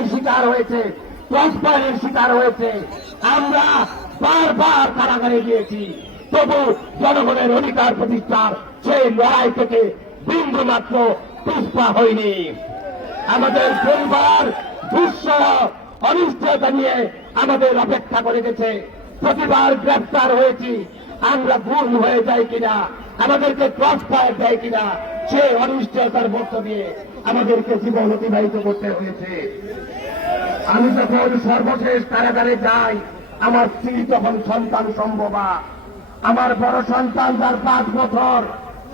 হত্যার শিকার হয়েছে, ক্রসফায়ারের শিকার হয়েছে। আমরা বারবার কারাগারে গিয়েছি, তবু জনগণের অধিকার প্রতিষ্ঠার সেই লড়াই থেকে বিন্দু মাত্র পিছপা হয়নি। আমাদের পরিবার দুঃসহ অনিশ্চয়তা নিয়ে আমাদের অপেক্ষা করে গেছে। প্রতিবার গ্রেফতার হয়েছি, আমরা গুম হয়ে যাই কিনা, আমাদেরকে ক্রসফায়ার দেয় কিনা, সেই অনিশ্চয়তার মধ্য দিয়ে আমাদেরকে জীবন অতিবাহিত করতে হয়েছে। আমি যখন সর্বশেষ কারাগারে যাই, আমার স্ত্রী তখন সন্তান সম্ভবা। আমার বড় সন্তান তার 5 বছর,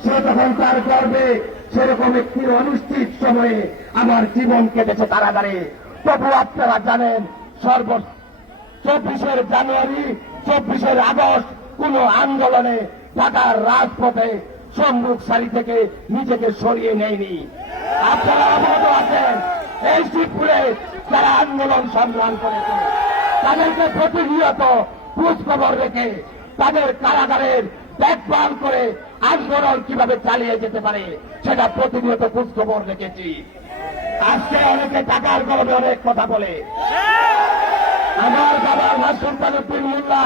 সে তখন তার গর্বে। সেরকম একটি অনিশ্চিত সময়ে আমার জীবন কেটেছে কারাগারে। তবু আপনারা জানেন, 24 জানুয়ারি 24 আগস্ট কোন আন্দোলনে ঢাকার রাজপথে সম্মুখ সারি থেকে নিজেকে সরিয়ে নেয়নি। আপনারা অবগত আছেন, এই শিবপুরে যারা আন্দোলন সংগ্রাম করেছে তাদেরকে প্রতিনিয়ত খোঁজ খবর রেখে তাদের কারাগারের দেখভাল করে আন্দোলন কিভাবে চালিয়ে যেতে পারে সেটা প্রতিনিয়ত খোঁজ খবর রেখেছি। আজকে অনেকে টাকার গরমে অনেক কথা বলে। আমার বাবা সুলতানুদ্দিন মোল্লা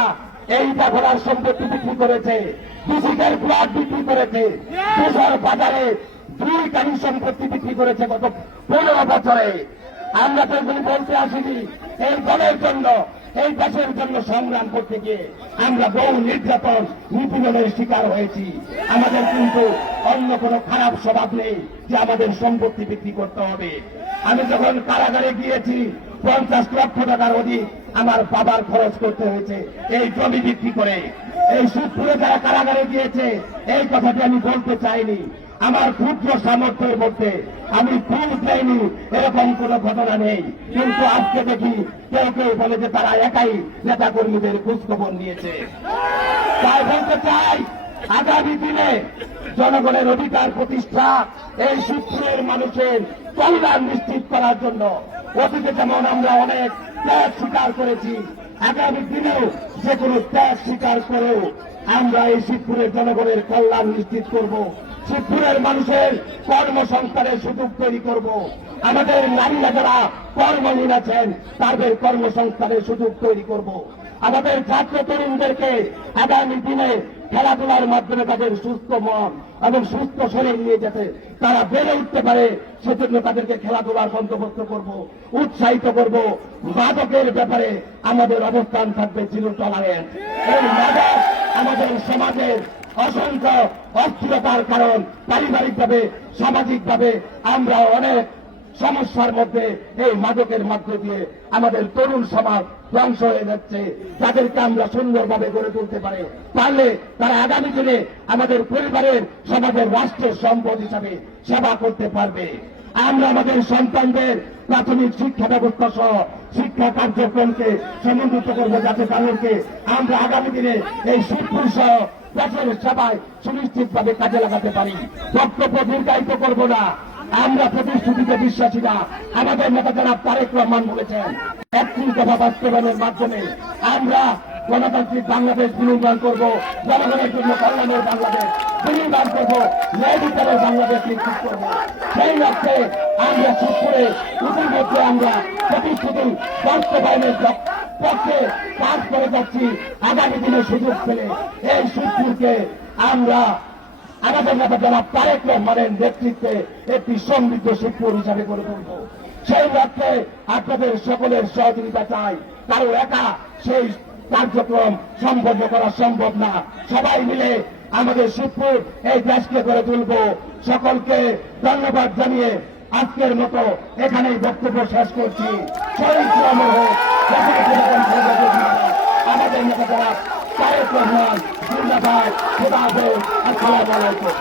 এই দখলার সম্পত্তি বিক্রি করেছে, ডিসিদের প্লট বিক্রি করেছে, দেশের বাজারে 2 গাড়ি সম্পত্তি বিক্রি করেছে গত 15 বছরে। আমরা তো এগুলি বলতে আসিনি, এই দলের জন্য, এই দেশের জন্য সংগ্রাম করতে গিয়ে আমরা বহু নির্যাতন নিপীড়নের শিকার হয়েছি। আমাদের কিন্তু অন্য কোনো খারাপ স্বভাব নেই যে আমাদের সম্পত্তি বিক্রি করতে হবে। আমি যখন কারাগারে গিয়েছি 50 লক্ষ টাকার অধিক আমার বাবার খরচ করতে হয়েছে এই জমি বিক্রি করে। এই শিবপুরে যারা কারাগারে গিয়েছে এই কথাটি আমি বলতে চাইনি। আমার ক্ষুদ্র সামর্থ্যের মধ্যে আমি খুব দেয়নি এরকম কোন ঘটনা নেই, কিন্তু আজকে দেখি কেউ কেউ বলে যে তারা একাই নেতা কর্মীদের খোঁজখবর নিয়েছে। তাই বলতে চাই, আগামী দিনে জনগণের অধিকার প্রতিষ্ঠা, এই শিবপুরের মানুষের কল্যাণ নিশ্চিত করার জন্য অতীতে যেমন আমরা অনেক ত্যাগ স্বীকার করেছি, আগামী দিনেও যে কোনো ত্যাগ স্বীকার করেও আমরা এই শিবপুরের জনগণের কল্যাণ নিশ্চিত করব। শিবপুরের মানুষের কর্মসংস্থানের সুযোগ তৈরি করব। আমাদের নারীরা যারা কর্মহীন আছেন তাদের কর্মসংস্থানের সুযোগ তৈরি করব। আমাদের ছাত্র তরুণদেরকে আগামী দিনে খেলাধুলার মাধ্যমে তাদের সুস্থ মন এবং সুস্থ শরীর নিয়ে যেতে তারা বেড়ে উঠতে পারে, সেজন্য তাদেরকে খেলাধুলার বন্দোবস্ত করব, উৎসাহিত করব। মাদকের ব্যাপারে আমাদের অবস্থান থাকবে জিরো টলারেন্স। এই মাদক আমাদের সমাজের অসংখ্য অস্থিরতার কারণ, পারিবারিকভাবে সামাজিকভাবে আমরা অনেক সমস্যার মধ্যে এই মাদকের মধ্য দিয়ে আমাদের তরুণ সমাজ ধ্বংস হয়ে যাচ্ছে। তাদেরকে আমরা সুন্দরভাবে গড়ে তুলতে পারলে তারা আগামী দিনে আমাদের পরিবারের, সমাজের, রাষ্ট্রের সম্পদ হিসাবে সেবা করতে পারবে। আমরা আমাদের সন্তানদের প্রাথমিক শিক্ষা ব্যবস্থা সহ শিক্ষা কার্যক্রমকে সমন্বিত করবো, যাতে তাদেরকে আমরা আগামী দিনে এই শিবপুর সহ দেশের সেবায় সুনিশ্চিতভাবে কাজে লাগাতে পারি। বক্তব্য দীর্ঘায়িত করবো না, আমরা প্রতিশ্রুতিতে বিশ্বাসী না। আমাদের নেতা জনাব তারেক রহমান বলেছেন 31 দফা বাস্তবায়নের মাধ্যমে আমরা গণতান্ত্রিক বাংলাদেশ বিনির্মাণ করব, জনগণের জন্য কল্যাণের বাংলাদেশ বিনির্মাণ করব, ন্যায় বিচারের বাংলাদেশ নিশ্চিত করব। সেই লক্ষ্যে আমরা শিবপুরে ইতিমধ্যে আমরা প্রতিশ্রুতি বাস্তবায়নের পক্ষে কাজ করে যাচ্ছি। আগামী দিনে সুযোগ পেলে এই শিবপুরকে আমরা আমাদের নেতা জনাব তারেক রহমানের নেতৃত্বে একটি সমৃদ্ধ শিবপুর হিসাবে গড়ে তুলব। সেই লক্ষ্যে আপনাদের সকলের সহযোগিতা চাই। কারো একা সেই কার্যক্রম সম্পন্ন করা সম্ভব না। সবাই মিলে আমাদের শিবপুর এই দেশকে গড়ে তুলব। সকলকে ধন্যবাদ জানিয়ে আজকের মতো এখানেই বক্তব্য শেষ করছি। শহীদ শ্রমর হোক আমাদের নেতা জনাব তারেক রহমান। ধন্যবাদ। আসসালামু আলাইকুম।